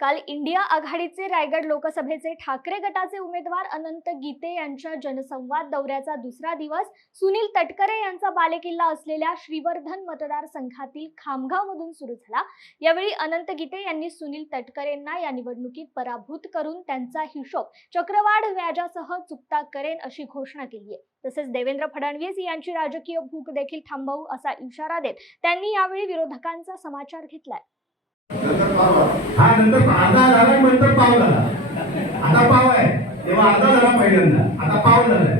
काल इंडिया आघाडीचे रायगड लोकसभेचे ठाकरे गटाचे उमेदवार अनंत गीते यांच्या जनसंवाद दौऱ्याचा दुसरा दिवस सुनील तटकरे यांचा बालेकिल्ला असलेल्या श्रीवर्धन मतदारसंघातील खामगावमधून सुरू झाला। यावेळी अनंत गीते यांनी सुनील तटकरेंना या निवडणुकीत पराभूत करून त्यांचा हिशोब चक्रवाढ व्याजासह चुकता करेन अशी घोषणा केली आहे। तसेच देवेंद्र फडणवीस यांची राजकीय भूक देखील थांबवू असा इशारा देत त्यांनी यावेळी विरोधकांचा समाचार घेतलाय। हा नंतर अर्धा झाला नंतर पाव झाला, आता पाव आहे तेव्हा अर्धा झाला पहिल्यांदा, आता पाव झालाय।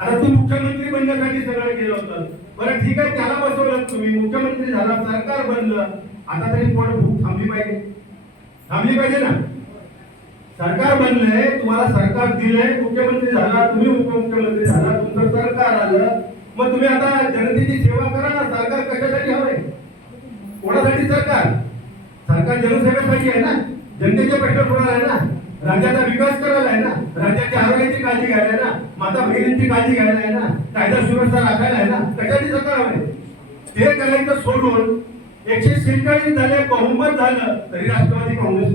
आता तू मुख्यमंत्री बनण्यासाठी सगळं केलं होतं, बरं ठीक आहे त्याला बसवलं तुम्ही, मुख्यमंत्री झाला, सरकार बनलं, आता तरी थोडं भूक थांबली पाहिजे ना। सरकार बनलंय, तुम्हाला सरकार दिलंय, मुख्यमंत्री झाला, तुम्ही उपमुख्यमंत्री झाला, तुमचं सरकार आलं, मग तुम्ही आता जनतेची सेवा करा ना। सरकार कशासाठी हवंय, कोणासाठी सरकार? सरकार जनसेवेसाठी आहे ना, जनतेचे प्रश्न सोडवायला आहे ना, राज्याचा विकास करायला आहे ना, राज्याच्या आरोग्याची काळजी घ्यायला आहे ना, माता भगिनींची काळजी घ्यायला आहे ना, कायदा सुव्यवस्था राखायला आहे ना। कशासाठी सरकार हवंय? ते करायचं सोडून 146 झाले, बहुमत झालं तरी राष्ट्रवादी काँग्रेस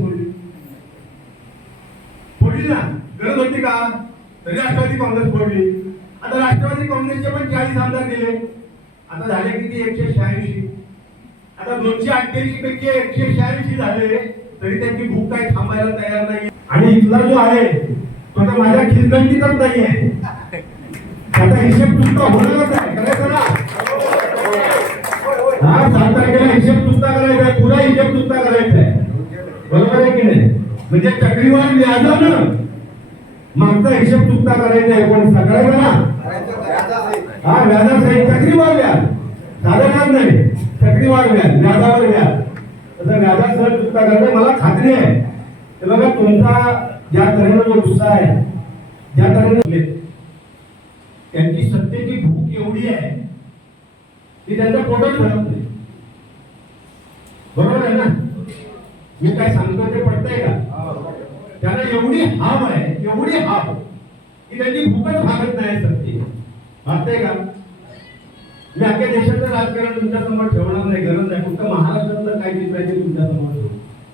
फोडली ना। गरज होती का? तरी राष्ट्रवादी काँग्रेस फोडली। आता राष्ट्रवादी काँग्रेसचे पण 40 आमदार गेले, आता झाले किती? 186। आता 288 पैकी 186 झाले तरी त्यांची भूक काय थांबायला तयार नाही। आणि इथला जो आहे तो तर माझ्या खिलगंटीतच नाही आहे, आता हिशेब चुकता होणारच आहे, करायचं ना। हा 7 तारखेला हिशेब चुकता करायचा आहे, पुरा हिशेब चुकता करायचा आहे, बरोबर आहे की नाही? म्हणजे चक्रीवाढ व्याजानं मागचा हिशेब चुकता करायचा आहे, कोण सगळ्याला ना। हा व्याजासहित चक्रीवाढ व्याज, साधारण नाही, चक्रीवाढ व्याज, व्याजावर व्याज, तसं व्याजासह चुकता करणे मला खात्री आहे। हे बघा, तुमचा ज्या तऱ्हेने जो उत्साह आहे, ज्या तऱ्हेने त्यांची सत्तेची भूक एवढी आहे की त्यांचं पोटच भरत नाही, बरोबर आहे ना? मी काय सांगतो ते पटतंय का? त्यांना एवढी हाव आहे, एवढी हाव की त्यांची भूकच भागत नाही सत्ते, भागतंय का? मी अख्ख्या देशाचं राजकारण तुमच्या समोर ठेवणार नाही, गरज नाही, फक्त महाराष्ट्रातलं काय दिसायचं तुमच्या समोर